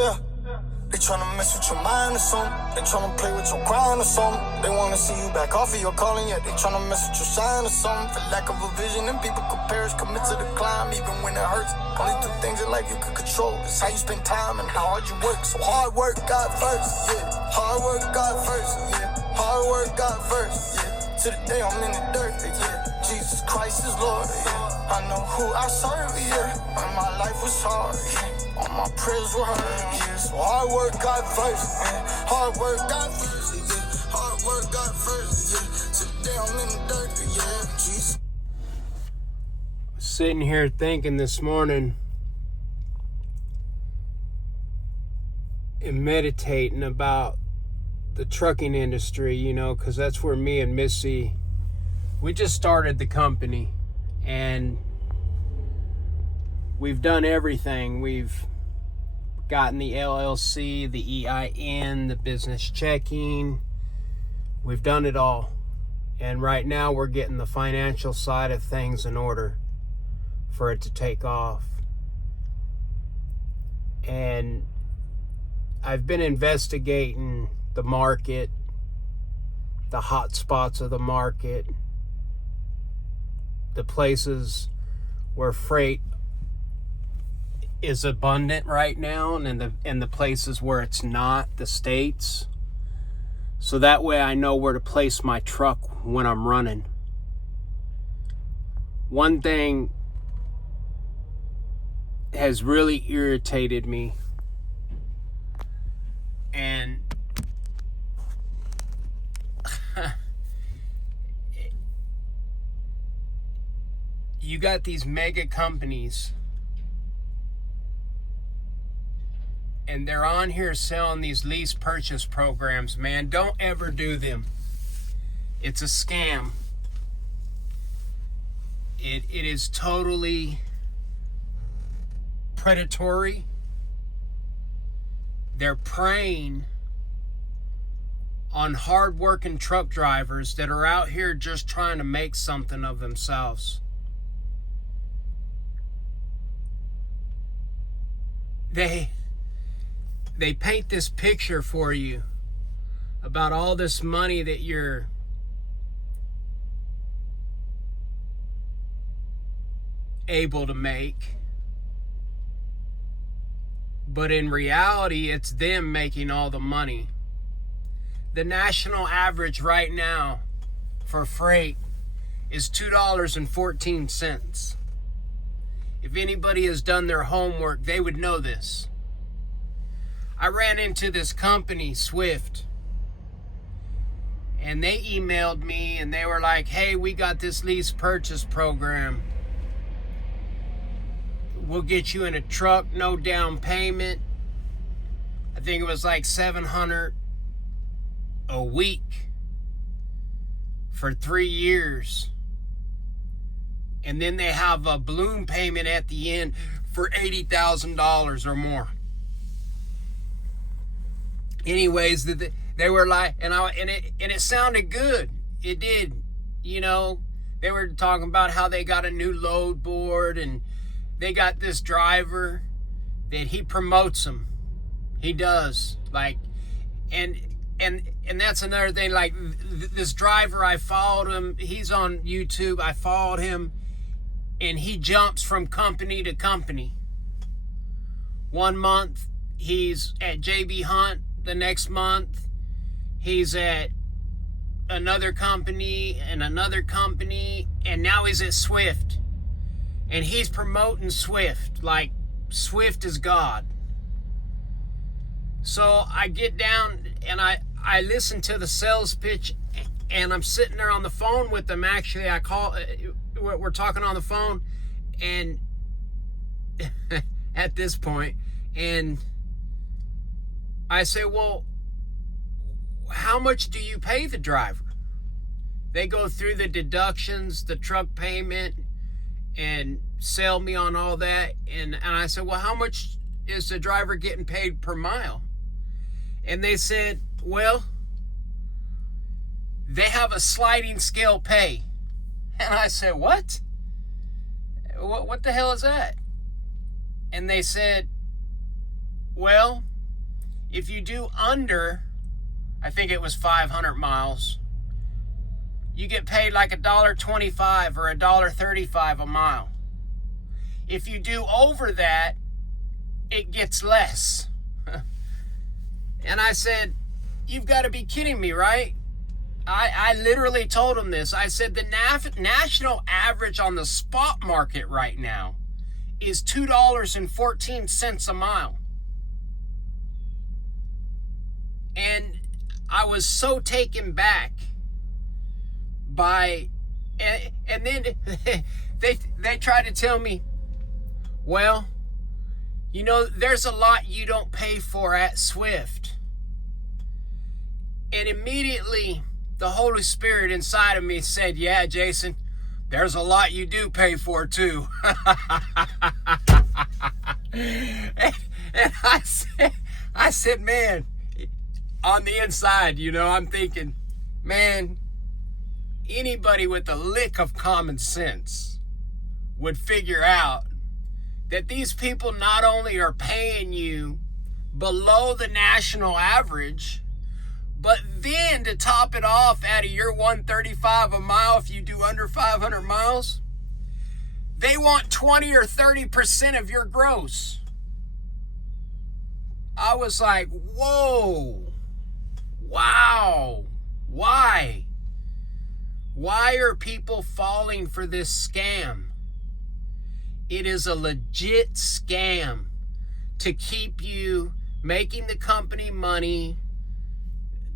Yeah. They tryna mess with your mind or something. They tryna play with your grind or something. They wanna see you back off of your calling, yet they tryna mess with your shine or something. For lack of a vision, and people could perish, commit to the climb, even when it hurts. Only two things in life you can control is how you spend time and how hard you work. So hard work, God first, yeah. Hard work, God first, yeah. Hard work, God first, yeah. To the day I'm in the dirt, yeah. Jesus Christ is Lord, yeah. I know who I serve, yeah. When my life was hard, yeah. All my prayers were heard, yeah. So hard work, God first, yeah. Hard work, God first, yeah. Hard work, God first, yeah. To the day I'm in the dirt, yeah. Jesus. Sitting here thinking this morning and meditating about the trucking industry, you know, because that's where me and Missy, we just started the company, and we've done everything. We've gotten the LLC, the EIN, the business checking. We've done it all. And right now we're getting the financial side of things in order for it to take off. And I've been investigating the market, the hot spots of the market, the places where freight is abundant right now, and the places where it's not, the states. So that way I know where to place my truck when I'm running. One thing has really irritated me, and you got these mega companies, and they're on here selling these lease purchase programs. Man, don't ever do them. It's a scam. It is totally predatory. They're preying on hard-working truck drivers that are out here just trying to make something of themselves. They paint this picture for you about all this money that you're able to make. But in reality, it's them making all the money. The national average right now for freight is $2.14. If anybody has done their homework, they would know this. I ran into this company, Swift, and they emailed me and they were like, hey, we got this lease purchase program. We'll get you in a truck, no down payment. I think it was like $700 a week for 3 years. And then they have a balloon payment at the end for $80,000 or more. Anyways, they were like, and it sounded good. It did, you know. They were talking about how they got a new load board, and they got this driver that he promotes them. He does, like, and that's another thing. Like, this driver, I followed him. He's on YouTube. I followed him, and he jumps from company to company. 1 month he's at JB Hunt. The next month he's at another company, and now he's at Swift, and he's promoting Swift like Swift is God. So I get down and I listen to the sales pitch, and I'm sitting there on the phone with them. Actually, we're talking on the phone, and at this point, and I say, well, how much do you pay the driver? They go through the deductions, the truck payment, and sell me on all that. And I said, well, how much is the driver getting paid per mile? And they said, well, they have a sliding scale pay. And I said, what? What the hell is that? And they said, well, If you do under, I think it was 500 miles, you get paid like $1.25 or $1.35 a mile. If you do over that, it gets less. And I said, you've got to be kidding me, right? I literally told him this. I said the national average on the spot market right now is $2.14 a mile. And I was so taken back by, and then they tried to tell me, well, you know, there's a lot you don't pay for at Swift. And immediately the Holy Spirit inside of me said, yeah, Jason, there's a lot you do pay for too. and I said, man, on the inside, you know, I'm thinking, man, anybody with a lick of common sense would figure out that these people not only are paying you below the national average, but then to top it off out of your $1.35 a mile if you do under 500 miles, they want 20 or 30% of your gross. I was like, whoa, wow, why? Why are people falling for this scam? It is a legit scam to keep you making the company money,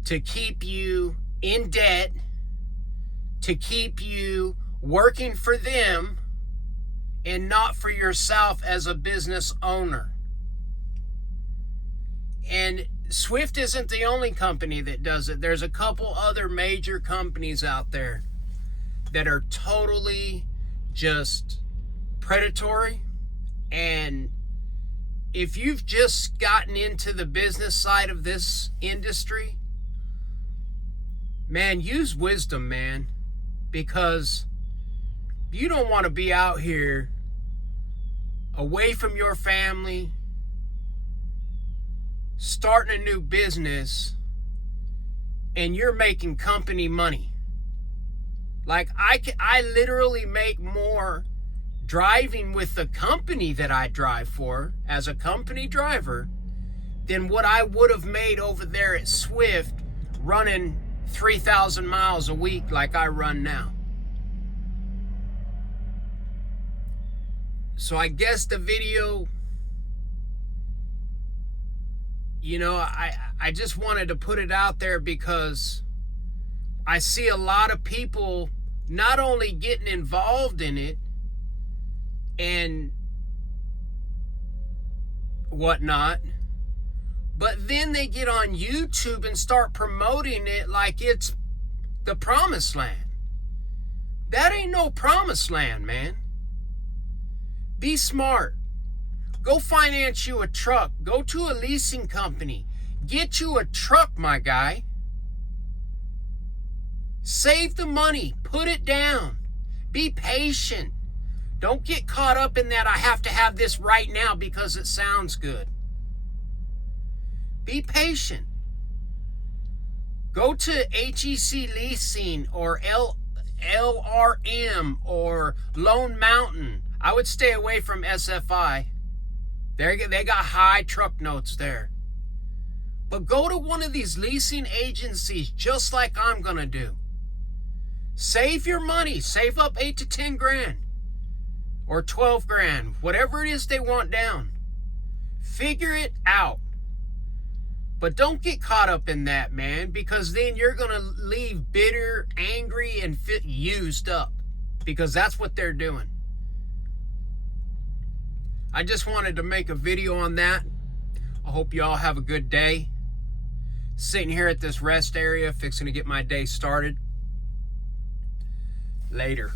to keep you in debt, to keep you working for them and not for yourself as a business owner. And Swift isn't the only company that does it. There's a couple other major companies out there that are totally just predatory. And if you've just gotten into the business side of this industry, man, use wisdom, man, because you don't want to be out here away from your family, starting a new business, and you're making company money. Like, I literally make more driving with the company that I drive for as a company driver than what I would have made over there at Swift running 3,000 miles a week like I run now. So I guess the video, you know, I just wanted to put it out there because I see a lot of people not only getting involved in it and whatnot, but then they get on YouTube and start promoting it like it's the promised land. That ain't no promised land, man. Be smart. Go finance you a truck. Go to a leasing company. Get you a truck, my guy. Save the money. Put it down. Be patient. Don't get caught up in that I have to have this right now because it sounds good. Be patient. Go to HEC Leasing or LRM or Lone Mountain. I would stay away from SFI. They got high truck notes there. But go to one of these leasing agencies just like I'm going to do. Save your money. Save up 8 to 10 grand or 12 grand, whatever it is they want down. Figure it out. But don't get caught up in that, man, because then you're going to leave bitter, angry, and used up, because that's what they're doing. I just wanted to make a video on that. I hope you all have a good day. Sitting here at this rest area, fixing to get my day started. Later.